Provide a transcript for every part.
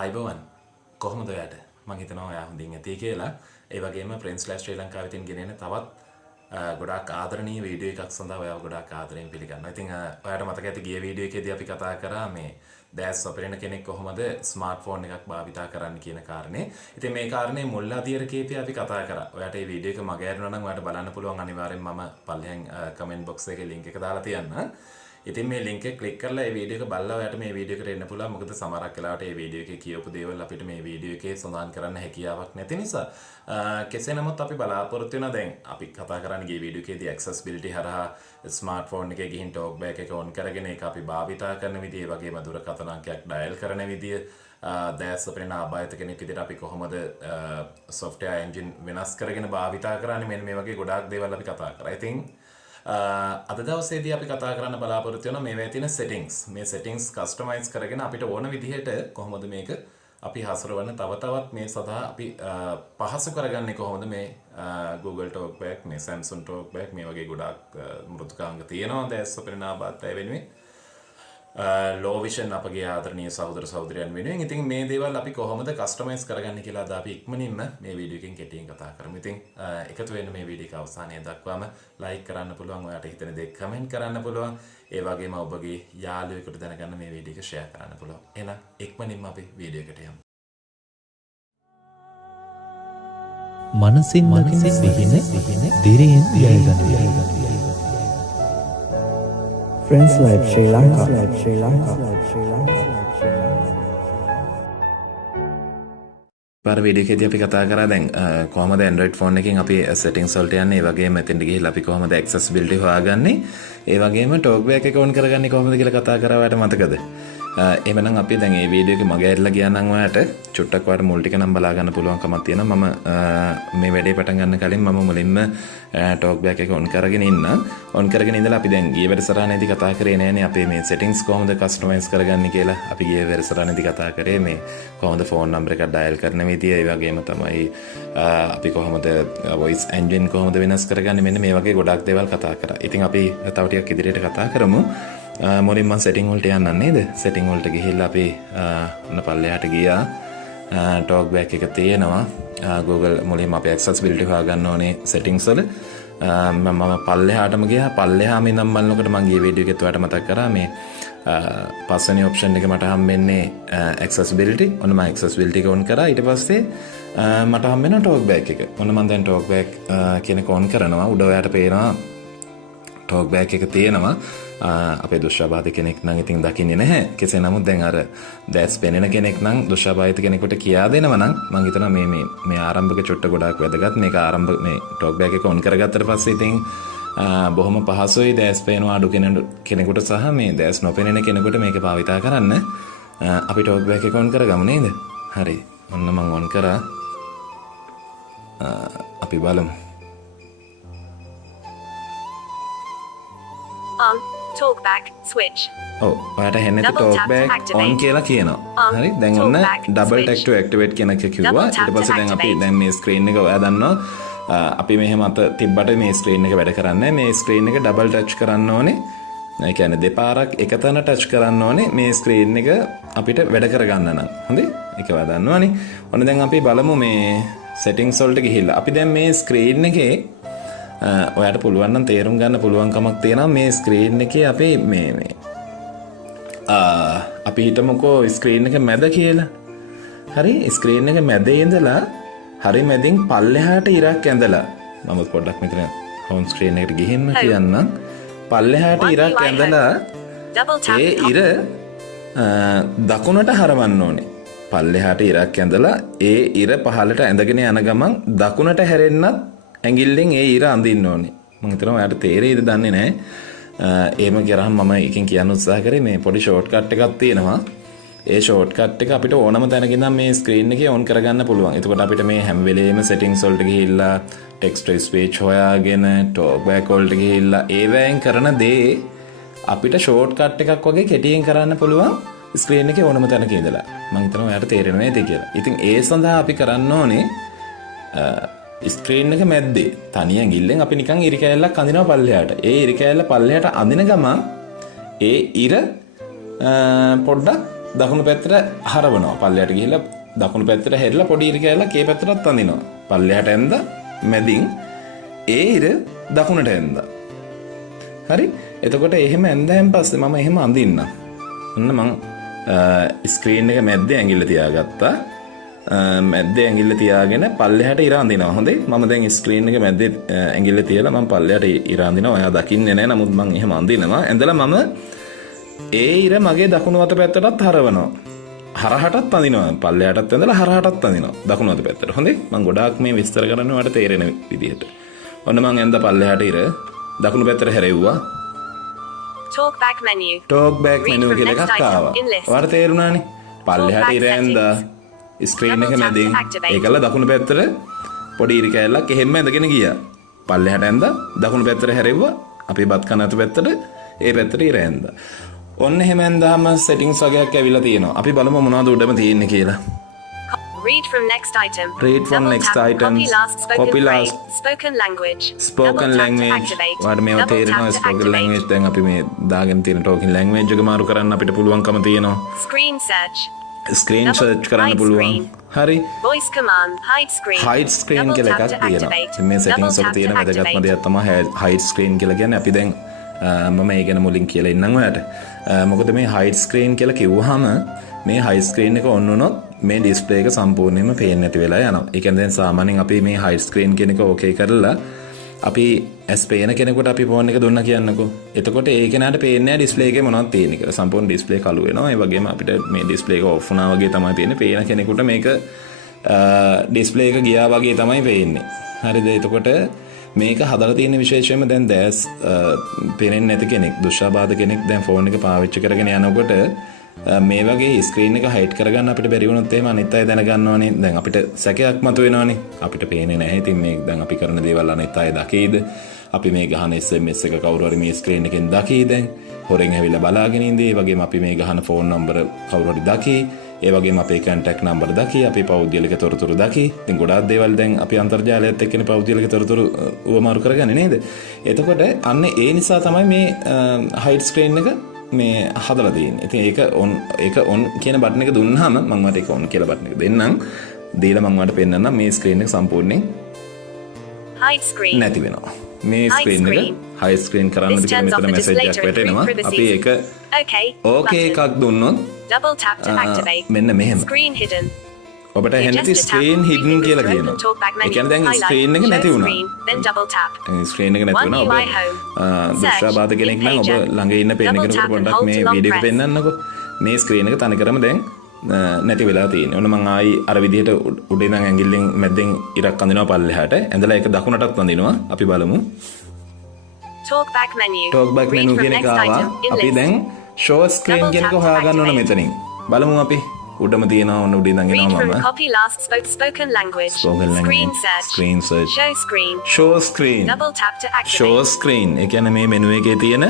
අයිබෝවන් කොහොමද ඔයාට මං හිතනවා ඔයා හොඳින් ඇති කියලා. ඒ වගේම Friends ශ්‍රී ලංකාවේ තියෙන ගෙනෙන තවත් ගොඩාක් ආදරණීය වීඩියෝ එකක් සඳහා ඔයාව ගොඩාක් ආදරෙන් පිළිගන්නවා. ඉතින් ඔයාට මතක ඇති ගිය වීඩියෝ එකේදී අපි කතා කරා මේ දැස් වපිරෙන කෙනෙක් කොහොමද ස්මාර්ට්ෆෝන් එකක් භාවිතා කරන්න කියන කාරණේ. ඉතින් මේ කාරණේ මුල් අදියර කීපය අපි කතා කරා. ඔයාට මේ වීඩියෝ එක මග ඇරුණා නම් ඔයාට බලන්න පුළුවන් අනිවාර්යෙන් මම පල්ලෙහෙන් කමෙන්ට් බොක්ස් එකේ link එක දාලා තියන්න. ඉතින් මේ link එක click කරලා මේ වීඩියෝ එක බලලා ඔයාලට මේ වීඩියෝ එකට එන්න පුළුවන්. මොකද සමහරක් වෙලාවට මේ වීඩියෝ එකේ කියවපු දේවල් අපිට මේ වීඩියෝ එකේ සඳහන් කරන්න හැකියාවක් නැති නිසා කෙසේ නමුත් අපි බලාපොරොත්තු වෙනවා දැන් අපි කතා කරන්නේ ගිය වීඩියෝ එකේදී accessibility හරහා ස්මාර්ට්ෆෝන් එකේ ගිහින් talkback එක on කරගෙන ඒක අපි භාවිතා කරන විදිය, ඒ වගේම දුරකථන අංකයක් dial කරන විදිය, දැස් අපේ නාබායත කෙනෙක් විදිහට අපි කොහොමද software engine වෙනස් කරගෙන භාවිතා කරන්නේ, මෙන්න මේ වගේ ගොඩාක් දේවල් අපි කතා කරා. ඉතින් අද දවසේදී අපි කතා කරන්න බලාපොරොත්තු වෙනවා මේවා තියෙන settings. මේ settings customize කරගෙන අපිට ඕන විදිහට කොහොමද මේක අපි හසුරවන්න තව තවත් මේ සඳහා අපි පහසු කරගන්නේ කොහොමද මේ Google Talkback, මේ Samsung Talkback මේ වගේ ගොඩාක් මෘදුකාංග තියෙනවා දැස් අපේ නාබායත වෙනුවෙන්. low vision අපගේ ආදරණීය සහෝදර සහෝදරයන් වෙනුවෙන්. ඉතින් මේ දේවල් අපි කොහොමද කස්ටමයිස් කරගන්නේ කියලා අද අපි ඉක්මනින්ම මේ වීඩියෝ එකෙන් කෙටියෙන් කතා කරමු. ඉතින් එකතු වෙන්න මේ වීඩියෝ එක අවසානයේ දක්වාම like කරන්න පුළුවන්, ඔයාලට හිතෙන දේ comment කරන්න පුළුවන්. ඒ වගේම ඔබගේ යාළුවෙකුට දැනගන්න මේ වීඩියෝ එක share කරන්න පුළුවන්. එහෙනම් ඉක්මනින්ම අපි වීඩියෝ එකට යමු. මනසින් සිහින දිරියෙන් ජයගන්න. Friends Live Sri Lanka. පාර වීඩියෝ එකේදී අපි කතා කරා දැන් කොහොමද Android phone එකෙන් අපි settings වලට යන්නේ, ඒ වගේම මෙතෙන්ට ගිහිල්ලා අපි කොහොමද accessibility හොයාගන්නේ, ඒ වගේම talkback එක on කරගන්නේ කොහොමද කියලා කතා කරා. ඔයාලට මතකද? එහෙනම් අපි දැන් මේ වීඩියෝ එක මග ඇරලා ගියා නම් ඔයාලට චුට්ටක් වාර මුල් ටික නම් බලා ගන්න පුළුවන් කමක් තියෙනවා. මම මේ වැඩේ පටන් ගන්න කලින් මම මුලින්ම talkback එක on කරගෙන ඉන්නම්. on කරගෙන ඉඳලා අපි දැන් ගිය වැඩසටහනේදී කතා කරේ නෑනේ අපේ මේ settings කොහොමද customize කරගන්නේ කියලා. අපි ගිය වැඩසටහනේදී කතා කරේ මේ කොහොමද phone number එක dial කරන විදිය, ඒ වගේම තමයි අපි කොහොමද voice engine කොහොමද වෙනස් කරගන්නේ, මෙන්න මේ වගේ ගොඩක් දේවල් කතා කරා. ඉතින් අපි තව ටිකක් ඉදිරියට කතා කරමු. මුලින්ම setting වලට යන්න නේද? setting වලට ගිහිල්ලා අපි ඔන්න පල්ලෙහාට ගියා. talkback එක තියෙනවා. Google මුලින්ම අපි accessibility හොයාගන්න ඕනේ settings වල. මම පල්ලෙහාටම ගියා. පල්ලෙහාම ඉඳන් බලනකොට මම ගිය වීඩියෝ එකේත් ඔයාලට මතක් කරා මේ පස්වෙනි option එක මට හම්බෙන්නේ accessibility. ඔන්න මම accessibility එක on කරා. ඊට පස්සේ මට හම්බෙනවා talkback එක. ඔන්න මම දැන් talkback කියන එක on කරනවා. උඩ ඔයාලට පේනවා talkback එක තියෙනවා. අපේ දුෂ්ටබාධ කෙනෙක් නම් ඉතින් දකින්නේ නැහැ. කෙසේ නමුත් දැන් අර දැස් පෙනෙන කෙනෙක් නම් දුෂ්ටබාධිත කෙනෙකුට කියා දෙනවා නම් මම හිතනවා මේ ආරම්භක චුට්ට ගොඩාක් වැදගත්. මේක ආරම්භ මේ talkback එක on කරගත්තට පස්සේ ඉතින් බොහොම පහසුයි දැස් පේනවා අඩු කෙනෙකුට සහ මේ දැස් නොපෙනෙන කෙනෙකුට මේක භාවිතා කරන්න. අපි talkback එක on කරගමු නේද? හරි. ඔන්න මම on කරා. අපි බලමු. Talkback switch. ඔයාට හෙන්නේ talkback on කියලා කියනවා. හරි. දැන් ඔන්න double tap to activate කියන එක කිව්වා. ඊට පස්සේ දැන් අපි දැන් මේ screen එක ඔයා දන්නවා අපි මෙහෙම අත තිබ්බට මේ screen එක වැඩ කරන්නේ. මේ screen එක double touch කරන්න ඕනේ. ඒ කියන්නේ දෙපාරක් එක තැන touch කරන්න ඕනේ මේ screen එක අපිට වැඩ කරගන්න නම්. හොඳයි? ඒක ඔයා දන්නවනේ. ඔන්න දැන් අපි බලමු මේ settings වලට ගිහිල්ලා. අපි දැන් මේ screen එකේ ඔයාට පුළුවන් නම් තේරුම් ගන්න පුළුවන්කමක් තියෙනවා මේ ස්ක්‍රීන් එකේ අපි මේ අපි හිතමුකෝ ස්ක්‍රීන් එක මැද කියලා. හරි, ස්ක්‍රීන් එක මැදේ ඉඳලා හරි මැදින් පල්ලෙහාට ඉරක් ඇඳලා මම පොඩ්ඩක් මෙතන හෝම් ස්ක්‍රීන් එකට ගිහින්ම කියන්නම්. පල්ලෙහාට ඉරක් ඇඳලා ඒ ඉර දකුණට හරවන්න ඕනේ. පල්ලෙහාට ඉරක් ඇඳලා ඒ ඉර පහළට ඇඳගෙන යන ගමන් දකුණට හැරෙන්නත් ඇඟිල්ලෙන් ඒ ඉර අඳින්න ඕනේ. මම හිතනවා ඔයාලට තේරෙයිද දන්නේ නැහැ. එහෙම කරාම මම එකෙන් කියන්න උත්සාහ කරේ මේ පොඩි ෂෝට් කට් එකක් තියෙනවා. ඒ ෂෝට් කට් එක අපිට ඕනම තැනක ඉඳන් මේ ස්ක්‍රීන් එකේ ඔන් කරගන්න පුළුවන්. එතකොට අපිට මේ හැම වෙලේම settings වලට ගිහිල්ලා text to speech හොයාගෙන talkback වලට ගිහිල්ලා ඒවැයෙන් කරන දේ අපිට ෂෝට් කට් එකක් වගේ කෙටියෙන් කරන්න පුළුවන් ස්ක්‍රීන් එකේ ඕනම තැනක ඉඳලා. මම හිතනවා ඔයාලට තේරෙනවා නේද කියලා. ඉතින් ඒ සඳහා අපි කරන්න ඕනේ ස්ක්‍රීන් එක මැද්දේ තනි ඇඟිල්ලෙන් අපි නිකන් ඉරි කෑල්ලක් අඳිනවා පල්ලෙහාට. ඒ ඉරි කෑල්ල පල්ලෙහාට අඳින ගමන් ඒ ඉර පොඩ්ඩක් දකුණු පැත්තට හරවනවා. පල්ලෙහාට ගිහිල්ලා දකුණු පැත්තට හැරිලා පොඩි ඉර කෑල්ලක් ඒ පැත්තටත් අඳිනවා. පල්ලෙහාට ඇඳ මැදින් ඒ ඉර දකුණට ඇඳ. හරි? එතකොට එහෙම ඇඳන් පස්සේ මම එහෙම අඳින්න. ඔන්න මං ස්ක්‍රීන් එක මැද්දේ ඇඟිල්ල තියාගත්තා. මැද්දේ ඇඟිල්ල තියාගෙන පල්ලෙහාට ඉර අඳිනවා. හොඳයි. මම දැන් ස්ක්‍රීන් එක මැද්දේ ඇඟිල්ල තියලා මම පල්ලෙහාට ඉර අඳිනවා. ඔයා දකින්නේ නැහැ. නමුත් මම එහෙම අඳිනවා. ඇඳලා මම ඒ ඉර මගේ දකුණු අත පැත්තටත් හරවනවා. හරහටත් අඳිනවා. පල්ලෙහාටත් ඇඳලා හරහටත් අඳිනවා. දකුණු අත පැත්තට. හොඳයි. මම ගොඩාක් මේ විස්තර කරන්නේ ඔයාලට තේරෙන විදිහට. ඔන්න මම ඇඳ පල්ලෙහාට ඉර දකුණු පැත්තට හැරෙව්වා. Talk back menu. Talk back Read menu from කියලා next එකක් item ආවා. in list. ඔයාලට තේරුණානේ? පල්ලෙහාට back ඉර ඇඳා ස්ක්‍රීන් එක Double tap මැදින් to activate. ඒකල දකුණු පැත්තට පොඩි ඉරි කෑල්ලක් එහෙම්ම ඇඳගෙන ගියා. පල්ලෙහාට ඇඳා දකුණු පැත්තට හැරෙව්වා. අපි බත් කන අත පැත්තට ඒ පැත්තට ඉර ඇඳා. ඔන්න එහෙම ඇඳාම සෙටින්ග්ස් වගේක් ඇවිල්ලා තියෙනවා. අපි බලමු මොනවද උඩම තියෙන්නේ කියලා. Read from next item. Read from Double next tap. items. Copy last spoken Copy phrase. last. Spoken language. Spoken Double tap to language. activate. වාට මේව Double තේරෙනවා tap to spoken activate. Language. දැන් අපි මේ දාගෙන තියෙන ටෝකින් ලැන්ග්වේජ් එක මාරු කරන්න අපිට පුළුවන්කම තියෙනවා. Screen search. Screen Double search කරන්න hide පුළුවන්. screen. හරි. Voice command. Hide screen. Hide screen Double කියලා tap එකක් to තියෙනවා. activate. මේ සෙටින්ග්ස් වල Double tap තියෙන to වැදගත්ම activate. දෙයක් තමයි හයිඩ් ස්ක්‍රීන් කියලා කියන්නේ. අපි දැන් මම ඒ ගැන මුලින් කියලා ඉන්නම් ඔයාලට. මොකද මේ හයිඩ් ස්ක්‍රීන් කියලා කිව්වහම මේ හයිඩ් ස්ක්‍රීන් එක ඔන් වුණොත් මේ ඩිස්ප්ලේ එක සම්පූර්ණයෙන්ම පේන්නේ නැති වෙලා යනවා. ඒ කියන්නේ දැන් සාමාන්‍යයෙන් අපි මේ හයිඩ් ස්ක්‍රීන් කියන එක ඕකේ කරලා අපි ඇස් පේන කෙනෙකුට අපි ෆෝන් එක දුන්නා කියන්නකෝ. එතකොට ඒ කෙනාට පේන්නේ නැහැ ඩිස්ප්ලේ එකේ මොනවද තියෙන්නේ කියලා. සම්පූර්ණ ඩිස්ප්ලේ කළු වෙනවා. ඒ වගේම අපිට මේ ඩිස්ප්ලේ එක ඔෆ් වුණා වගේ තමයි පේන්නේ. පේන කෙනෙකුට මේක ඩිස්ප්ලේ එක ගියා වගේ තමයි පේන්නේ. හරිද? එතකොට මේක හදලා තියෙන විශේෂයෙන්ම දැන් දැස් පේන්නේ නැති කෙනෙක්, දුෂ්ටබාධ කෙනෙක් දැන් ෆෝන් එක පාවිච්චි කරගෙන යනකොට මේ වගේ ස්ක්‍රීන් එක හයිඩ් කරගන්න අපිට බැරි වුණොත් එහෙම අනිත් අය දැනගන්නවනේ. දැන් අපිට සැකයක් මතුවෙනවනේ. අපිට පේන්නේ නැහැ. ඉතින් මේ දැන් අපි කරන දේවල් අනිත් අය දකීද? අපි මේ ගහන SMS එක කවුරු හරි මේ ස්ක්‍රීන් එකෙන් දකී දැන්? හොරෙන් ඇවිල්ලා බලාගෙන ඉඳී. ඒ වගේම අපි මේ ගහන ෆෝන් නම්බර කවුරු හරි දකී. ඒ වගේම අපේ කන්ටැක්ට් නම්බර දකී. අපේ පෞද්ගලික තොරතුරු දකී. ඉතින් ගොඩාක් දේවල් දැන් අපි අන්තර්ජාලයත් එක්කනේ පෞද්ගලික තොරතුරු උවමාරු කරගන්නේ නේද? එතකොට අන්න ඒ නිසා තමයි මේ හයිඩ් ස්ක්‍රීන් එක මේ හදලා තියෙන්නේ. ඉතින් ඒක ඔන් කියන බටන් එක දුන්නාම මම මට ඒක ඔන් කියලා බටන් එක දෙන්නම්. දීලා මම මට පෙන්නන්නම් මේ ස්ක්‍රීන් එක සම්පූර්ණයෙන් Hide screen. නැති වෙනවා. මේ Hide ස්ක්‍රීන් එක screen. හයිඩ් ස්ක්‍රීන් කරන්නද This කියලා turns off මෙතන the මැසේජ් display එකක් to improve වැටෙනවා. privacy. අපි ඒක Okay. ඕකේ button. එකක් දුන්නොත් Double tap to activate. මෙන්න මෙහෙම. Screen hidden. ඔබට ඇහෙන්නේ ස්ක්‍රීන් හිඩන් කියලා කියනවා. ඒ කියන්නේ දැන් ස්ක්‍රීන් එක නැති වුණා. Then double tap. ස්ක්‍රීන් එක නැති වුණා. ඔබ දුෂ්ටබාධ කෙනෙක් නම් ඔබ ළඟ ඉන්න පේන කෙනෙකුට පොඩ්ඩක් මේ වීඩියෝ එක පෙන්නන්නකෝ. මේ ස්ක්‍රීන් එක තනිකරම දැන් නැති වෙලා තියෙන්නේ. ඔන්න මම ආයි අර විදිහට උඩින් ඉඳන් ඇඟිල්ලෙන් මැද්දෙන් ඉරක් අඳිනවා පල්ලෙහාට. ඇඳලා ඒක දකුණටත් අඳිනවා. අපි බලමු. Talk back menu. Talk back Read menu from කියන එක next ආවා. item in අපි list. දැන් ෂෝ ස්ක්‍රීන් Double කියන එක tap to හොයාගන්න ඕන activate. මෙතනින්. බලමු අපි. උඩම තියෙනවා ඔන්න උඩින් ඉඳන් Read එනවා from මම. copy last spoken language. Spoken language. Screen search. Screen search. Show screen. Show screen. Double tap to show activate. Screen. ඒ කියන්නේ මේ මෙනු එකේ තියෙන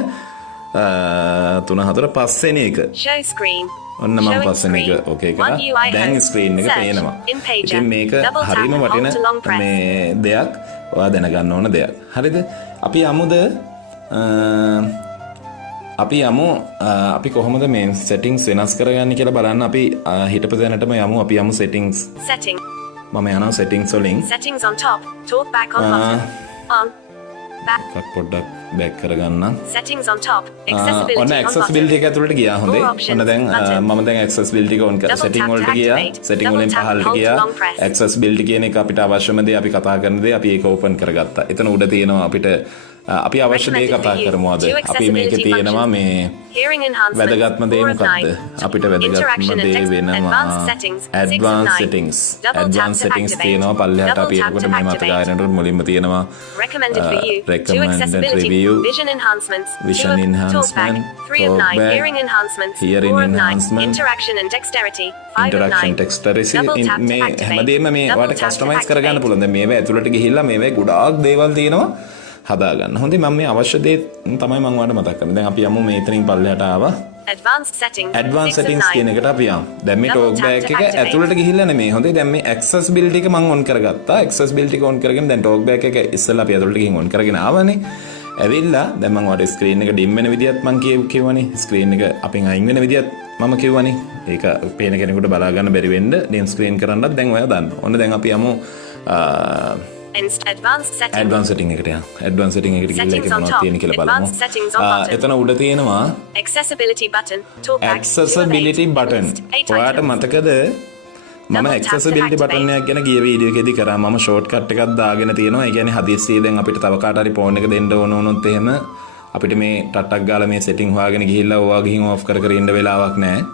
3 4 5 වෙනි එක. Show screen. ඔන්න මම Showing පස්සෙන එක screen. ඕකේ One කරා. UI දැන් home. ස්ක්‍රීන් එක Search. පේනවා. In pager. ඉතින් මේක Double tap හරීම and hold වටින to long press. මේ දෙයක්. ඔයා දැනගන්න ඕන දෙයක්. හරිද? අපි යමු අපි කොහොමද මේ සෙටින්ග්ස් වෙනස් කරගන්නේ කියලා බලන්න. අපි හිටපු දැනටම අපි යමු සෙටින්ග්ස්. Setting. මම යනවා සෙටින්ග්ස් වලින්. Settings on top. Talk back on button. On. Back. එකක් පොඩ්ඩක් බෑක් කරගන්න. Settings on top. Accessibility ඔන්න on ඇක්සසිබිලිටි button. එක ඇතුළට ගියා හොඳේ. More options. ඔන්න දැන් Button. මම දැන් ඇක්සසිබිලිටි එක ඔන් කරා. Double සෙටින් tap to වලට ගියා. activate. සෙටින් Double වලින් tap and පහළට hold to ගියා. long press. ඇක්සසිබිලිටි කියන එක අපිට අවශ්‍යම දේ අපි කතා කරන දේ අපි ඒක ඕපන් කරගත්තා. එතන උඩ තියෙනවා අපිට අපි අවශ්‍ය දේ කතා කරමු අද. අපි මේකේ තියෙනවා මේ Hearing enhancement. වැදගත්ම දේ 4 of මොකක්ද? 9. අපිට වැදගත්ම Interaction and දේ text. වෙනවා Advanced settings. 6 of advanced 9. settings. Double tap advanced to settings activate. තියෙනවා පල්ලෙහාට Double අපි tap එනකොට to මේ මත activate. ගායනට මුලින්ම තියෙනවා Recommended for you. 2 recommended accessibility. review. Vision enhancements. Vision 2 of enhancement. Talkback. 3 of 9. Talkback. Hearing enhancements. Hearing 4 of 9. enhancement. Interaction and dexterity. 5 of interaction 9. ටෙක්ස්ටරසි Double tap to මේ activate. හැමදේම මේ Double ඔයාලට tap to customise කරගන්න activate. පුළුවන්. දැන් මේවා ඇතුළට ගිහිල්ලා මේවා ගොඩාක් දේවල් තියෙනවා හදාගන්න. හොඳයි මම මේ අවශ්‍ය දේ තමයි මම ඔයාලට මතක් කරන්නේ. දැන් අපි යමු මේ එතනින් පල්ලෙහාට ආවා. Advanced settings. Advance 6 of settings 9. කියන එකට අපි යමු. දැන් මේ Double talk tap back to එක activate. ඇතුළට ගිහිල්ලා නෙමෙයි. හොඳයි දැන් මේ ඇක්සසිබිලිටි එක මම ඔන් කරගත්තා. ඇක්සසිබිලිටි එක ඔන් කරගෙන දැන් ටෝක් බෑක් එක ඉස්සෙල්ලා අපි ඇතුළට ගිහින් ඔන් කරගෙන ආවනේ. ඇවිල්ලා දැන් මම ඔයාලට ස්ක්‍රීන් එක ඩිම් වෙන විදියත් මම කියවනේ. ස්ක්‍රීන් එක අපෙන් අයින් වෙන විදියත් මම කිව්වනේ ඒක පේන කෙනෙකුට බලා ගන්න බැරි වෙන්න ඩිම් ස්ක්‍රීන් කරන්නත් දැන් ඔයා දන්න. ඔන්න දැන් අපි යමු Advanced settings. ඇඩ්වාන්ස් සෙටින් එකට යන්න. ඇඩ්වාන්ස් සෙටින් එකට ගිහලා ඒක Settings on මොනවද top. තියෙන්නේ කියලා Advanced බලමු. settings on button. එතන උඩ තියෙනවා Accessibility button. Talkback. accessibility button. ඔයාට මතකද මම accessibility button එකක් ගැන ගිය වීඩියෝ එකේදී කරා. මම shortcut එකක් දාගෙන තියෙනවා. ඒ කියන්නේ හදිස්සියේ දැන් අපිට තව කාට හරි phone එක දෙන්න ඕන වුණොත් එහෙම අපිට මේ ටට්ටක් ගාලා මේ setting හොයාගෙන ගිහිල්ලා ඕවා ගිහින් off කර කර ඉන්න වෙලාවක් නැහැ.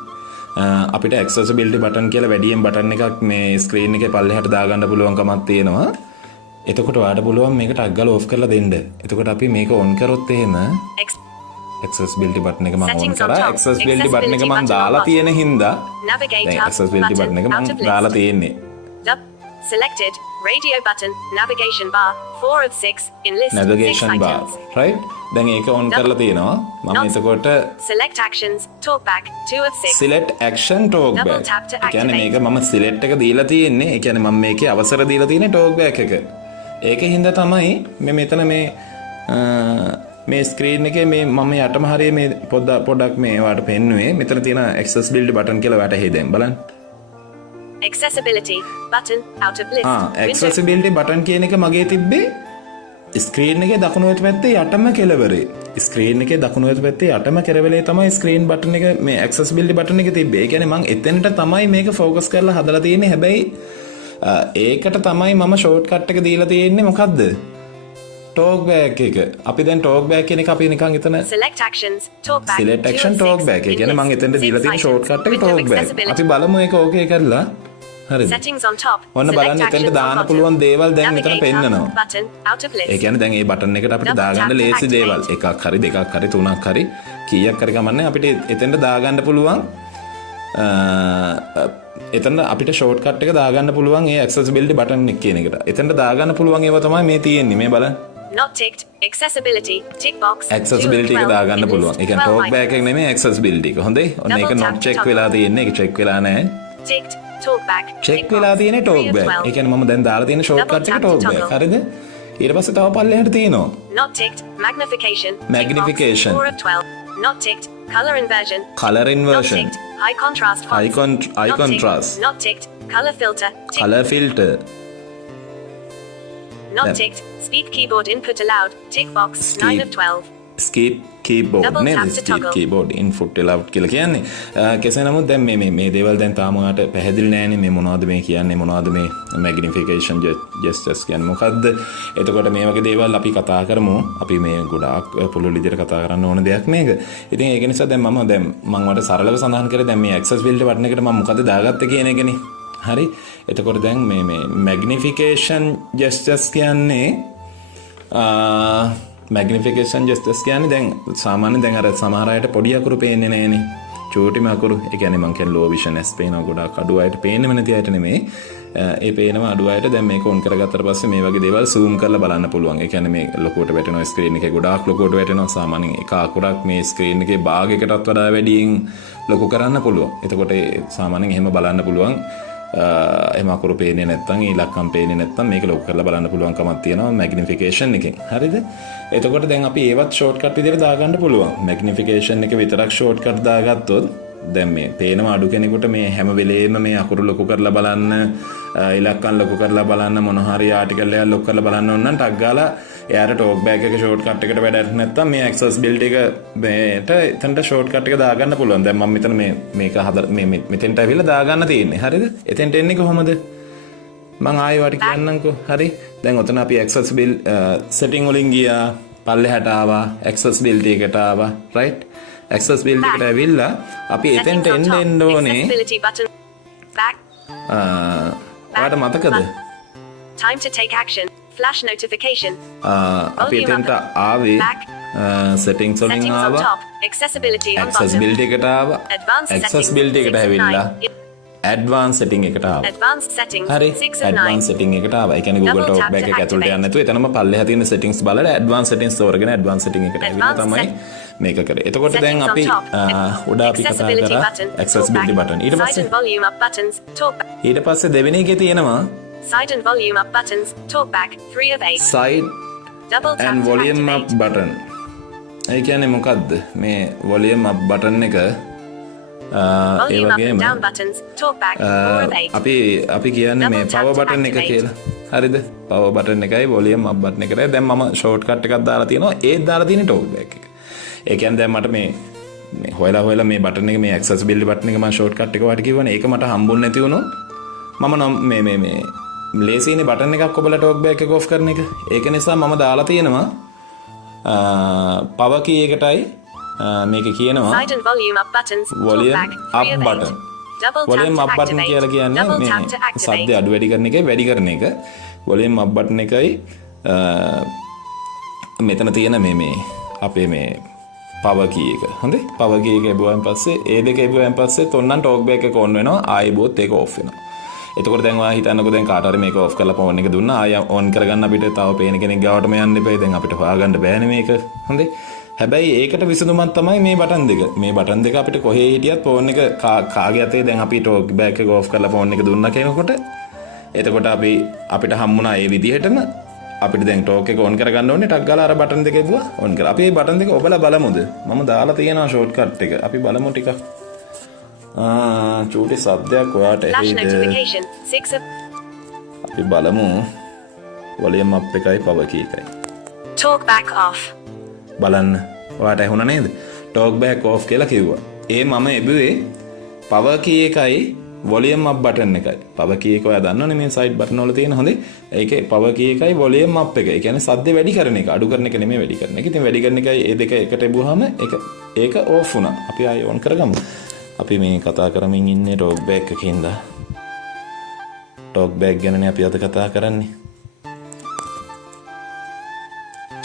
අපිට accessibility button කියලා වැඩියෙන් button එකක් මේ screen එකේ පල්ලෙහාට දාගන්න පුළුවන්කමක් තියෙනවා. එතකොට ඔයාලට පුළුවන් මේක ටක් ගාලා off කරලා දෙන්න. එතකොට අපි මේක on කරොත් එහෙම accessibility button එක මම on කරා. accessibility button එක මම දාලා තියෙන හින්දා Navigate දැන් up accessibility button එක out මම of list. දාලා තියෙන්නේ. Selected. Radio button. Navigation bar. 4 of 6. In list. navigation 6 bar items. right දැන් ඒක on කරලා තියෙනවා. මම එතකොට Select actions. Talkback. 2 of 6. select action talk Double back. tap to ඒ කියන්නේ activate. මේක මම select එක දීලා තියෙන්නේ. ඒ කියන්නේ මම මේකේ අවසර දීලා තියෙන්නේ talk back එක. ඒකේ හින්දා තමයි මේ මෙතන මේ ස්ක්‍රීන් එකේ මේ මම යටම හරිය මේ පොඩ්ඩක් මේ වාට පෙන්නුවේ. මෙතන තියෙන accessibility button කියලා වැටහෙයි දැන් බලන්න. Accessibility button. Out of list. accessibility button කියන එක මගේ තිබ්බේ ස්ක්‍රීන් එකේ දකුණු අත පැත්තේ යටම කෙළවරේ. ස්ක්‍රීන් එකේ දකුණු අත පැත්තේ යටම කෙළවරේ තමයි ස්ක්‍රීන් බටන් එක මේ accessibility button එක තිබ්බේ. ඒ කියන්නේ මම එතනට තමයි මේක ફોකස් කරලා හදලා තියෙන්නේ. හැබැයි ඒකට තමයි මම ෂෝට්කට් එක දීලා තියෙන්නේ මොකද්ද? talkback එක. අපි දැන් talkback කියන එක අපි නිකන් එතන Select actions. Talkback. select action talkback. ඒ කියන්නේ මම එතනට දීලා තියෙන ෂෝට්කට් එක talkback. අපි බලමු ඒක ඕකේ කරලා. හරිද? Settings on top. ඔන්න බලන්න එතනට දාන්න පුළුවන් දේවල් දැන් මෙතන පෙන්නනවා. Button. Out of list. ඒ කියන්නේ දැන් මේ බටන් එකට අපිට දාගන්න ලේසි දේවල් එකක් හරි දෙකක් හරි තුනක් හරි කීයක් හරි ගමන්නේ අපිට එතෙන්ට දාගන්න පුළුවන් එතන අපිට ෂෝට්කට් එක දාගන්න පුළුවන් ඒ accessibility button එක කියන එකට. එතනට දාගන්න පුළුවන් ඒවා තමයි මේ තියෙන්නේ. මේ බලන්න. Not ticked. Accessibility. Tick box. accessibility එක දාගන්න පුළුවන්. ඒ කියන්නේ talkback එක නෙමෙයි accessibility එක. හොඳයි. ඔන්න ඒක not check වෙලා තියෙන්නේ. ඒක check වෙලා නැහැ. Ticked. Talkback. check වෙලා තියෙන්නේ talkback. ඒ කියන්නේ මම දැන් දාලා තියෙන ෂෝට්කට් එක talkback. හරිද? ඊට පස්සේ තව පල්ලෙහාට තියෙනවා. Not ticked. Magnification. Magnification. 4 of 12. Not ticked. Color inversion. color Not inversion ticked. High contrast fonts. high Not contrast ticked. Not ticked. Color filter. Tick. color filter Not That- ticked. Speed keyboard input allowed. Tick box. 9 of 12. skip keyboard Double නේද tap to skip toggle. keyboard input allowed කියලා කියන්නේ කෙසේ නමුත් දැන් මේ දේවල් දැන් තාම ඔයාලට පැහැදිලි නෑනේ මේ මොනවද මේ කියන්නේ මොනවද මේ magnification gestures කියන්නේ මොකද්ද එතකොට මේ වගේ දේවල් අපි කතා කරමු අපි මේ ගොඩාක් පුළුල් විදිහට කතා කරන්න ඕන දෙයක් මේක ඉතින් ඒක නිසා දැන් මම වට සරලව සඳහන් කරේ දැන් මේ accessibility button එකට මම මොකද දාගත්තේ කියන එකනේ හරි එතකොට දැන් මේ magnification gestures කියන්නේ magnification gestures කියන්නේ දැන් සාමාන්‍යයෙන් දැන් අර සමහර අයට පොඩි අකුරු පේන්නේ නැහැනේ. චූටිම අකුරු. ඒ කියන්නේ මම කියන්නේ low vision S පේනවා ගොඩාක් අඩු අයට පේන්නේම නැති අයට නෙමෙයි. ඒ පේනවා අඩු අයට දැන් මේක on කරගත්තට පස්සේ මේ වගේ දේවල් zoom කරලා බලන්න පුළුවන්. ඒ කියන්නේ මේ ලොකුවට වැටෙනවා screen එකේ ගොඩාක් ලොකුවට වැටෙනවා. සාමාන්‍යයෙන් එක අකුරක් මේ screen එකේ භාගයකටත් වඩා වැඩියෙන් ලොකු කරන්න පුළුවන්. එතකොට සාමාන්‍යයෙන් එහෙම බලන්න පුළුවන්. එහෙම අකුරු පේන්නේ නැත්නම් ඉලක්කම් පේන්නේ නැත්නම් මේක ලොකු කරලා බලන්න පුළුවන්කමක් තියෙනවා magnification එකෙන්. හරිද? එතකොට දැන් අපි ඒවත් shortcut විදිහට දාගන්න පුළුවන්. magnification එක විතරක් shortcut දාගත්තොත් දැන් මේ පේනවා අඩු කෙනෙකුට මේ හැම වෙලේම මේ අකුරු ලොකු කරලා බලන්න ඉලක්කම් ලොකු කරලා බලන්න මොන හරි ආටිකල් එකක් ලොකු කරලා බලන්න ඕන නම් ටක් ගාලා එයාට talkback එක shortcut එකට වැඩක් නැත්නම් මේ accessibility එක මේට එතනට shortcut එක දාගන්න පුළුවන්. දැන් මම මෙතන මේක මෙතෙන්ට ඇවිල්ලා දාගන්න තියෙන්නේ. හරිද? එතෙන්ට එන්නේ කොහොමද? මම ආයෙ වාට කියන්නම්කෝ. හරි. දැන් ඔතන අපි accessible setting වලින් ගියා. පල්ලෙහාට ආවා. accessibility එකට ආවා. right? accessibility එකට ඇවිල්ලා අපි එතෙන්ට එන්න ඕනේ. Accessibility button. Back. ඔයාට මතකද? Time to take action. Flash notification. අපි එතෙන්ට ආවේ settings වලින් Settings on ආවා. top. Accessibility on bottom. accessibility එකට ආවා. Advanced accessibility එකට settings, ඇවිල්ලා 6 of 9. advanced setting එකට ආවා. Advanced settings. හරි 6 of 9. advanced setting එකට ආවා. ඒ කියන්නේ Google Double tap Talkback to එක ඇතුළට යන්න නැතුව එතනම පල්ලෙහා තියෙන settings බලලා advanced settings තෝරගෙන advanced setting එකට ඇවිල්ලා Advanced තමයි මේක කරේ. එතකොට දැන් Settings on අපි top. උඩ අපි කතා Accessibility කරා button. accessibility Talkback. button. ඊට Side පස්සේ and volume up buttons. Talkback. ඊට පස්සේ දෙවෙනි එකේ තියෙනවා Side and volume up buttons. Talkback. 3 of 8. side Double tap and to volume up activate. button. ඒ කියන්නේ මොකද්ද? මේ volume up button එක ඒ Volume up වගේම and down buttons. Talkback. 4 of 8. අපි කියන්නේ මේ Double tap power to button එක activate. කියලා. හරිද? පවර් බටන් එකයි වොලියම් අප් බටන් එකයි. දැන් මම ෂෝට් කට් එකක් දාලා තියෙනවා. ඒත් දාලා තියෙන්නේ ටෝක් බෑක් එක. ඒ කියන්නේ දැන් මට මේ හොයලා මේ බටන් එක මේ ඇක්සෙසිබිලිටි බටන් එක මම ෂෝට් කට් එක වාට කිව්වනේ. ඒක මට හම්බුන්නේ නැති වුණොත් මම මේ ලේසියනේ බටන් එකක් ඔබලා ටෝක් බෑක් එක ඔෆ් කරන එක. ඒක නිසා මම දාලා තියෙනවා පවර් කී එකටයි මේක කියනවා Side and volume up buttons. Volume Talkback. Up 3 of 8. Button. Double tap volume to up button activate. කියලා කියන්නේ Double මේ tap to activate. ශබ්ද අඩු වැඩි කරන එකයි වැඩි කරන එක. වොලියම් අප් බටන් එකයි මෙතන තියෙන මේ අපේ මේ පවර් කී එක. හොඳේ? පවර් කී එක එබුවාන් පස්සේ ඒ දෙක එබුවාන් පස්සේ තොන්නම් ටෝක් බෑක් එක ඔන් වෙනවා. ආයෙ බොත් ඒක ඔෆ් වෙනවා. එතකොට දැන් ඔයා හිතන්නකෝ දැන් කාට හරි මේක ඔෆ් කරලා ෆෝන් එක දුන්නා ආයෙ ඔන් කරගන්න අපිට තව පේන කෙනෙක් ගාවටම යන්න එපා. දැන් අපිට හොයාගන්න බෑනේ මේක. හොඳේ? හැබැයි ඒකට විසඳුමක් තමයි මේ බටන් දෙක. මේ බටන් දෙක අපිට කොහේ හිටියත් ෆෝන් එක කාගේ අතේ දැන් අපි ටෝක් බෑක් එක ඔෆ් කරලා ෆෝන් එක දුන්නා කෙනෙකුට එතකොට අපිට හම්බුණා ඒ විදිහටම අපිට දැන් ටෝක් එක ඔන් කරගන්න ඕනේ ටක් ගාලා අර බටන් දෙක එබුවා ඔන් කරලා. අපි මේ බටන් දෙක ඔබලා බලමුද? මම දාලා තියෙනවා ෂෝට් කට් එක. අපි බලමු ටිකක්. චූටි සද්දයක් ඔයාට Flash ඇහෙයිද? notification. 6 of. අපි බලමු වොලියම් අප් එකයි පවර් කී එකයි. Talkback off. බලන්න ඔයාට ඇහුණා නේද? ටෝක් බෑක් ඔෆ් කියලා කිව්වා. ඒ මම එබුවේ පවර් කී එකයි වොලියම් අප් බටන් එකයි. පවර් කී එක ඔයා දන්නවනේ මේ සයිඩ් බටන් වල තියෙන හොඳේ. ඒකේ පවර් කී එකයි වොලියම් අප් එක. ඒ කියන්නේ සද්ද වැඩි කරන එක. අඩු කරන එක නෙමෙයි වැඩි කරන එක. ඉතින් වැඩි කරන එකයි ඒ දෙක එකට එබුවාම ඒක ඔෆ් වුණා. අපි ආයෙ ඔන් කරගමු. අපි මේ කතා කරමින් ඉන්නේ ටෝක් බෑක් එකකින්ද. ටෝක් බෑක් ගැනනේ අපි අද කතා කරන්නේ.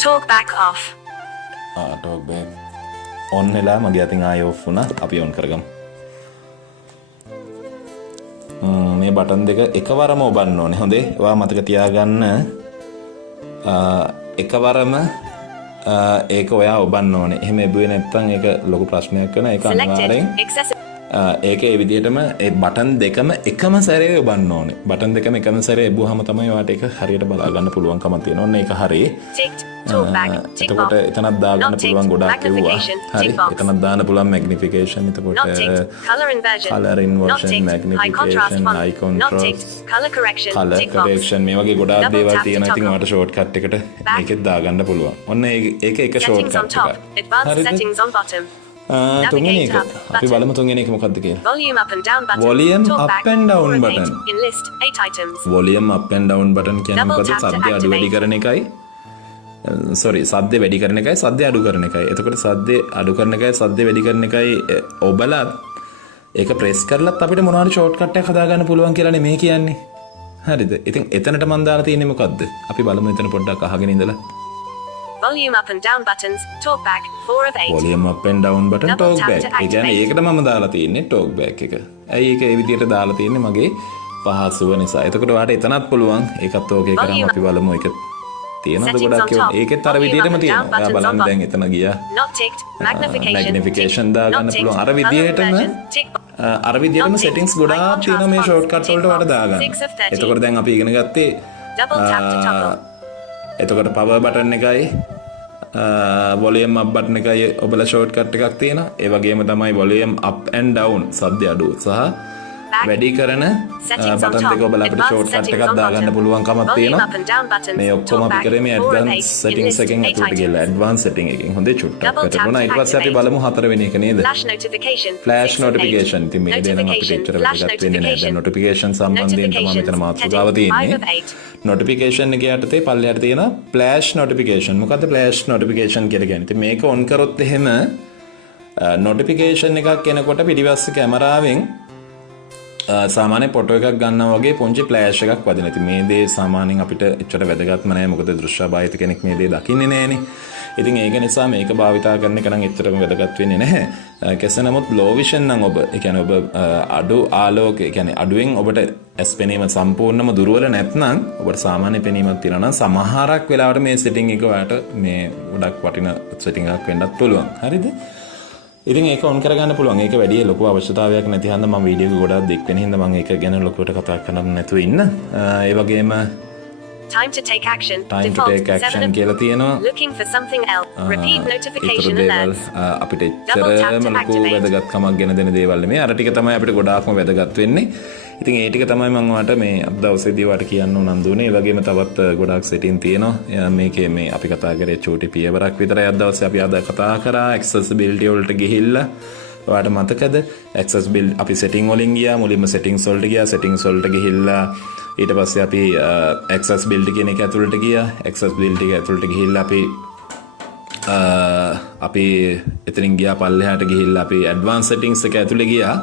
Talkback off. Talk back on වෙලා මගේ අතින් ආයෙ ඔෆ් වුණා. අපි ඔන් කරගමු. මේ බටන් දෙක එකවරම ඔබන්න ඕනේ. හොඳේ? ඔයා මතක තියාගන්න එකවරම ඒක ඔයා ඔබන්න ඕනේ. එහෙම එබුවේ නැත්නම් ඒක ලොකු ප්‍රශ්නයක් වෙනවා. ඒක අනිවාර්යෙන් ඒක ඒ විදිහටම ඒ බටන් දෙකම එකම සැරේ ඔබන්න ඕනේ. බටන් දෙකම එකම සැරේ එබුවාම තමයි ඔයාට ඒක හරියට බලා ගන්න පුළුවන්කම තියෙනවා. ඔන්න ඒක හරියි. එතකොට එතනක් දාගන්න පුළුවන් ගොඩාක් එව්වා. හරි. එතනක් දාන්න පුළුවන් මැග්නිෆිකේෂන්. එතකොට color inversion, magnification, high contrast, color correction, මේ වගේ ගොඩාක් දේවල් තියෙනවා. ඉතින් ඔයාලට ෂෝට් කට් එකට මේකෙත් දාගන්න පුළුවන්. ඔන්න ඒක එක ෂෝට් කට් එකක්. advanced settings on bottom. තුන්වෙනි එක. අපි බලමු තුන්වෙනි එක මොකක්ද කියලා. Volume up and down button. Volume Talkback. up and down 4 of 8. button. In list 8 items. Volume up and down button කියන්නේ Double මොකද? tap to සද්ද අඩු වැඩි කරන එකයි. සද්ද වැඩි කරන එකයි සද්ද අඩු කරන එකයි. එතකොට සද්ද අඩු කරන එකයි සද්ද වැඩි කරන එකයි ඔබලා ඒක ප්‍රෙස් කරලත් අපිට මොනවාරි ෂෝට් කට් එකක් හදාගන්න පුළුවන් කියලානේ මේ කියන්නේ. හරිද? ඉතින් එතනට මම දාලා තියෙන්නේ මොකද්ද? අපි බලමු එතන පොඩ්ඩක් අහගෙන ඉඳලා. Volume up and down buttons. Talkback. 4 of 8. Volume up and down button Double talk tap back. to ඒ කියන්නේ activate. ඒකට මම දාලා තියෙන්නේ ටෝක් බෑක් එක. ඇයි ඒක ඒ විදිහට දාලා තියෙන්නේ මගේ පහසුව නිසා. එතකොට ඔයාලට එතනත් පුළුවන්. ඒකත් ඕකේ කරාම අපි බලමු ඒක තියෙනවද Settings ගොඩක් on ඒවා. top. ඒකෙත් අර Volume විදිහටම up and down තියෙනවා. ඔයා buttons on බලන්න දැන් bottom. එතන ගියා. Not ticked. Magnification. magnification tick. දාගන්න Not ticked. පුළුවන්. අර Color විදිහටම inversion. Tick. අර විදිහටම Not ticked. settings ගොඩාක් High තියෙනවා මේ contrast ෂෝට් කට් box. වලට ඔයාලට Tick දාගන්න. box. 6 of 30. එතකොට දැන් අපි ඉගෙන ගත්තේ Double tap to toggle. එතකොට පවර් බටන් එකයි වොලියම් අප් බටන් එකයි ඔබලා ෂෝට් කට් එකක් තියෙනවා. ඒ වගේම තමයි වොලියම් අප් ඇන්ඩ් ඩවුන් සද්ද අඩුව සහ වැඩි කරන බටන් දෙක ඔබලා අපිට ෂෝට් කට් එකක් දාගන්න පුළුවන්කමක් තියෙනවා. මේ ඔක්කොම අපි කරේ මේ ඇඩ්වාන්ස් සෙටින්ග්ස් එකෙන් අතුලට ගිහලා ඇඩ්වාන්ස් සෙටින්ග් එකෙන් හොඳේ චුට්ටක් කරනවා. ඊට පස්සේ අපි බලමු හතරවෙනි එක නේද? Flash notification. Flash 6 of 8. Notification. ඉතින් මේ දේ නම් අපිට Notification. එච්චර Flash වැදගත් වෙන්නේ නැහැ. දැන් notification. නොටිෆිකේෂන් සම්බන්ධයෙන් තමයි මෙතන මාතෘකාව Heading 5 තියෙන්නේ. of 8. නොටිෆිකේෂන් එක යටතේ පල්ලෙහාට තියෙනවා ෆ්ලෑෂ් නොටිෆිකේෂන්. මොකද්ද ෆ්ලෑෂ් නොටිෆිකේෂන් කියලා කියන්නේ? ඉතින් මේක ඔන් කරොත් එහෙම නොටිෆිකේෂන් එකක් එනකොට පිටිපස්සේ කැමරාවෙන් සාමාන්‍ය ෆොටෝ එකක් ගන්නවා වගේ පුංචි ෆ්ලෑෂ් එකක් වදින. ඉතින් මේ දේ සාමාන්‍යයෙන් අපිට එච්චර වැදගත්ම නැහැ. මොකද දෘශ්‍යබාහිත කෙනෙක් මේ දේ දකින්නේ නැහනේ. ඉතින් ඒක නිසා මේක භාවිතා කරන එක නම් එච්චරම වැදගත් වෙන්නේ නැහැ. කෙසේ නමුත් ලෝ විෂන් නම් ඔබ ඒ කියන්නේ ඔබ අඩු ආලෝක ඒ කියන්නේ අඩුවෙන් ඔබට ඇස් පෙනීම සම්පූර්ණයෙන්ම දුර්වල නැත්නම් ඔබට සාමාන්‍ය පෙනීමක් තියෙනවා නම් සමහරක් වෙලාවට මේ සෙටින්ග් එක ඔයාලට මේ ගොඩක් වටින සෙටින්ග් එකක් වෙන්නත් පුළුවන්. හරිද? ඉතින් ඒක ඔන් කරගන්න පුළුවන්. ඒක වැඩි ලොකු අවශ්‍යතාවයක් නැති හන්ද මම වීඩියෝ එක ගොඩක් දික් වෙන හින්දා මම ඒක ගැන ලොකුවට කතා කරන්න නැතුව ඉන්න. ඒ වගේම Time to take action. time to Default take 7 action of කියලා තියෙනවා. looking for something else. Repeat notification ඊතර දේවල් alerts. අපිට Double tap to එච්චරම ලොකු activate. වැදගත්කමක් ගෙන දෙන දේවල් නෙමෙයි. අර ටික තමයි අපිට ගොඩාක්ම වැදගත් වෙන්නේ. ඉතින් ඒ ටික තමයි මම ඔයාලට මේ අද දවසේදී ඔයාලට කියන්න උනන්දු වුණේ. ඒ වගේම තවත් ගොඩාක් setting තියෙනවා. මේකේ මේ අපි කතා කරේ චූටි පියවරක් විතරයි අද දවසේ අපි අද කතා කරා accessibility වලට ගිහිල්ලා ඔයාලට මතකද accessibility අපි setting වලින් ගියා. මුලින්ම settings වලට ගියා. settings වලට ගිහිල්ලා ඊට පස්සේ අපි accessibility කියන එක ඇතුළට ගියා. accessibility ඇතුළට ගිහිල්ලා අපි එතනින් ගියා පල්ලෙහාට ගිහිල්ලා අපි advanced settings එක ඇතුළේ ගියා.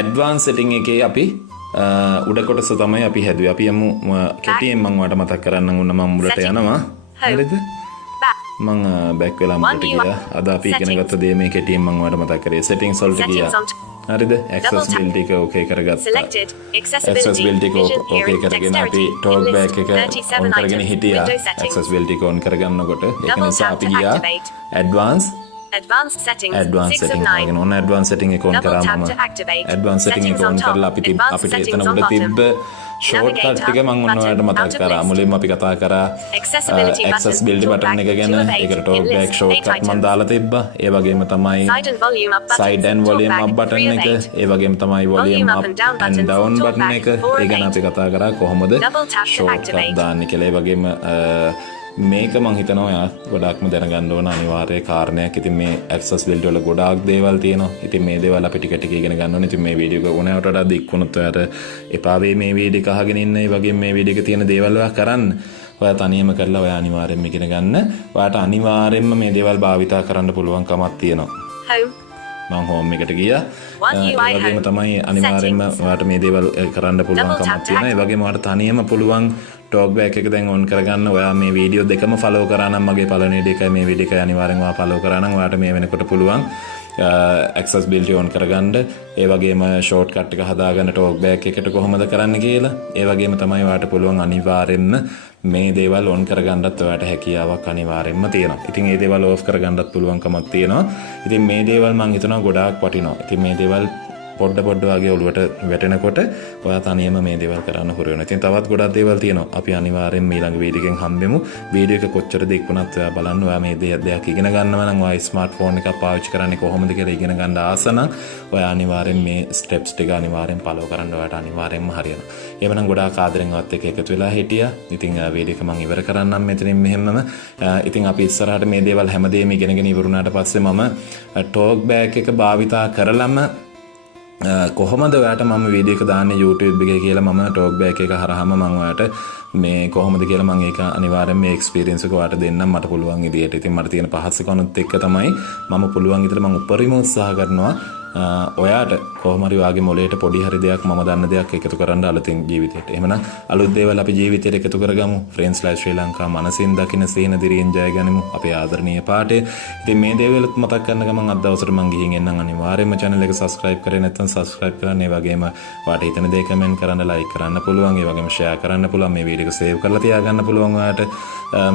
advanced setting එකේ අපි උඩ කොටස තමයි අපි හැදුවේ. අපි යමු කෙටියෙන් මම ඔයාලට මතක් කරන්නම් උන්න මම මුලට යනවා. හරිද? මම බෑක් වෙලා මුලට ගියා. අද අපි ඉගෙන ගත්ත දේ මේ කෙටියෙන් මම ඔයාලට මතක් කරේ. settings වලට ගියා. හරිද? accessibility එක okay කරගත්තා. Selected. accessibility එක okay කරගෙන අපි talk back එක on කරගෙන හිටියා. accessibility එක on කරගන්නකොට ඒක නිසා අපි ගියා advanced settings. advanced 6 of setting 9. එකෙන් ඔන්න advanced setting එක on Double කරාම tap to activate. advanced setting එක Settings on on top. කරලා අපිට Advanced එතන settings on උඩ bottom. තිබ්බ shortcut ටික මම ඔන්න ඔයාලට Navigate මතක් out of කරා. list. මුලින්ම අපි කතා කරා Accessibility button. accessibility Talk button back. එක ගැන. 2 of 8. ඒකට talk In back list. shortcut 8 මම items. දාලා තිබ්බා. ඒ වගේම තමයි Side and volume up buttons. side and volume Talk up back. button 3 of එක. 8. ඒ වගේම තමයි volume up and down and buttons. down Talk button back. එක. 4 of ඒ ගැන 8. අපි කතා කරා කොහොමද Double tap to shortcut activate. දාන්නේ කියලා. ඒ වගේම මේක මං හිතනවා ඔයා ගොඩාක්ම දැනගන්න ඕන අනිවාර්ය කාරණයක්. ඉතින් මේ accessibility වල ගොඩාක් දේවල් තියෙනවා. ඉතින් මේ දේවල් අපි ටික ටික ඉගෙන ගන්න ඕනේ. ඉතින් මේ වීඩියෝ එක ඕනෑවට වඩා දික් වුණොත් ඔයාට එපා වෙයි මේ වීඩියෝ එක අහගෙන ඉන්න. ඒ වගේම මේ වීඩියෝ එකේ තියෙන දේවල් ඔයා කරන්න. ඔයා තනියම කරලා ඔයා අනිවාර්යෙන්ම ඉගෙන ගන්න. ඔයාට අනිවාර්යෙන්ම මේ දේවල් භාවිතා කරන්න පුළුවන් කමක් තියෙනවා. Home. මම හෝම් එකට ගියා. One UI ඒ වගේම home. තමයි අනිවාර්යෙන්ම Settings. ඔයාට මේ දේවල් කරන්න පුළුවන් Double tap කමක් to තියෙනවා. ඒ වගේම ඔයාට තනියම පුළුවන් talkback එක දැන් on කරගන්න. ඔයා මේ වීඩියෝ දෙකම follow කරා නම් මගේ පළවෙනි වීඩියෝ එකයි මේ වීඩියෝ එකයි අනිවාර්යෙන් ඔයා follow කරා නම් ඔයාට මේ වෙනකොට පුළුවන් accessibility on කරගන්න. ඒ වගේම shortcut එක හදාගන්න talkback එකට කොහොමද කරන්න කියලා. ඒ වගේම තමයි ඔයාට පුළුවන් අනිවාර්යෙන්ම මේ දේවල් on කරගන්නත් ඔයාට හැකියාවක් අනිවාර්යෙන්ම තියෙනවා. ඉතින් මේ දේවල් off කරගන්නත් පුළුවන්කමක් තියෙනවා. ඉතින් මේ දේවල් මම හිතනවා ගොඩාක් වටිනවා. ඉතින් මේ දේවල් පොඩ වගේ ඔළුවට වැටෙනකොට ඔයා තනියම මේ දේවල් කරන්න හුරු වෙනවා. ඉතින් තවත් ගොඩක් දේවල් තියෙනවා. අපි අනිවාර්යෙන් ඊළඟ වීඩියෝ එකෙන් හම්බෙමු. වීඩියෝ එක කොච්චර දෙයක් වුණත් ඔයා බලන්න. ඔයා මේ දෙයක් ඉගෙන ගන්නවා නම් ඔයා ස්මාර්ට්ෆෝන් එකක් පාවිච්චි කරන්නේ කොහොමද කියලා ඉගෙන ගන්න ආස නම් ඔයා අනිවාර්යෙන් මේ ස්ටෙප්ස් ටික අනිවාර්යෙන් follow කරන්න ඔයාට අනිවාර්යෙන්ම හරියනවා. එහෙමනම් ගොඩාක් ආදරෙන් ඔයත් එක්ක එකතු වෙලා හිටියා. ඉතින් වීඩියෝ එක මම ඉවර කරන්නම් මෙතනින් මෙහෙමම. ඉතින් අපි ඉස්සරහට මේ දේවල් හැමදේම ඉගෙනගෙන ඉවරුණාට පස්සේ මම talk back එක භාවිතා කරලම කොහොමද ඔයාට මම වීඩියෝ එක දාන්නේ YouTube එකේ කියලා මම talkback එක හරහාම මම ඔයාට මේ කොහොමද කියලා මම ඒක අනිවාර්යෙන් මේ experience එක ඔයාට දෙන්නම් මට පුළුවන් විදියට. ඉතින් මට තියෙන පහසුකමත් එක්ක තමයි මම පුළුවන් විදියට මම උපරිම උත්සාහ කරනවා ඔයාට කොහොම හරි වාගේ මොලේට පොඩි හරි දෙයක් මම දන්න දෙයක් එකතු කරන්න අලුතින් ජීවිතේට. එහෙමනම් අලුත් දේවල් අපි ජීවිතේට එකතු කරගමු. Friends Live Sri Lanka මනසින් දකින සීන දිරියෙන් ජය ගනිමු. අපේ ආදරණීය පාඨය. ඉතින් මේ දේවල්ත් මතක් කරන ගමන් අද දවසට මම ගිහින් එන්නම්. අනිවාර්යයෙන්ම channel එක subscribe කරේ නැත්නම් subscribe කරන්න. ඒ වගේම ඔයාට හිතන දේ comment කරන්න, like කරන්න පුළුවන්. ඒ වගේම share කරන්න පුළුවන්. මේ වීඩියෝ එක save කරලා තියාගන්න පුළුවන් ඔයාට.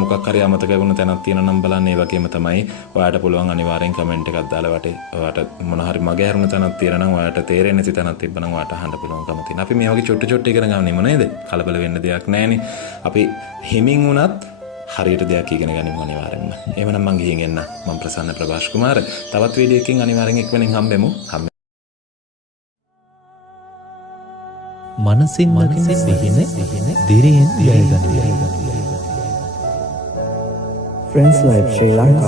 මොකක් හරි අමතක වුණ තැනක් තියෙනවා නම් බලන්න. ඒ වගේම තමයි ඔයාට පුළුවන් අනිවාර්යෙන් comment එකක් දාලා ඔයාට මොන හරි මගේ හැරුණ තැනක් තියෙනවා නම් ඔයාට තේරෙන්නේ නැති තැනක් තිබ්බනම් ඔයාට අහන්න පුළුවන්කම තියෙනවා. අපි මේ වගේ චොට්ට ඉගෙන ගන්නෙම නේද? කලබල වෙන්න දෙයක් නැහැනේ. අපි හිමින් වුණත් හරියට දෙයක් ඉගෙන ගනිමු අනිවාර්යෙන්ම. එහෙමනම් මම ගිහින් එන්න. මම ප්‍රසන්න ප්‍රභාෂ් කුමාර. තවත් වීඩියෝ එකකින් අනිවාර්යෙන් එක්වෙනින් හම්බෙමු. මනසින් දකින සිහින දිරියෙන් ජයගනී. Friends Live Sri Lanka.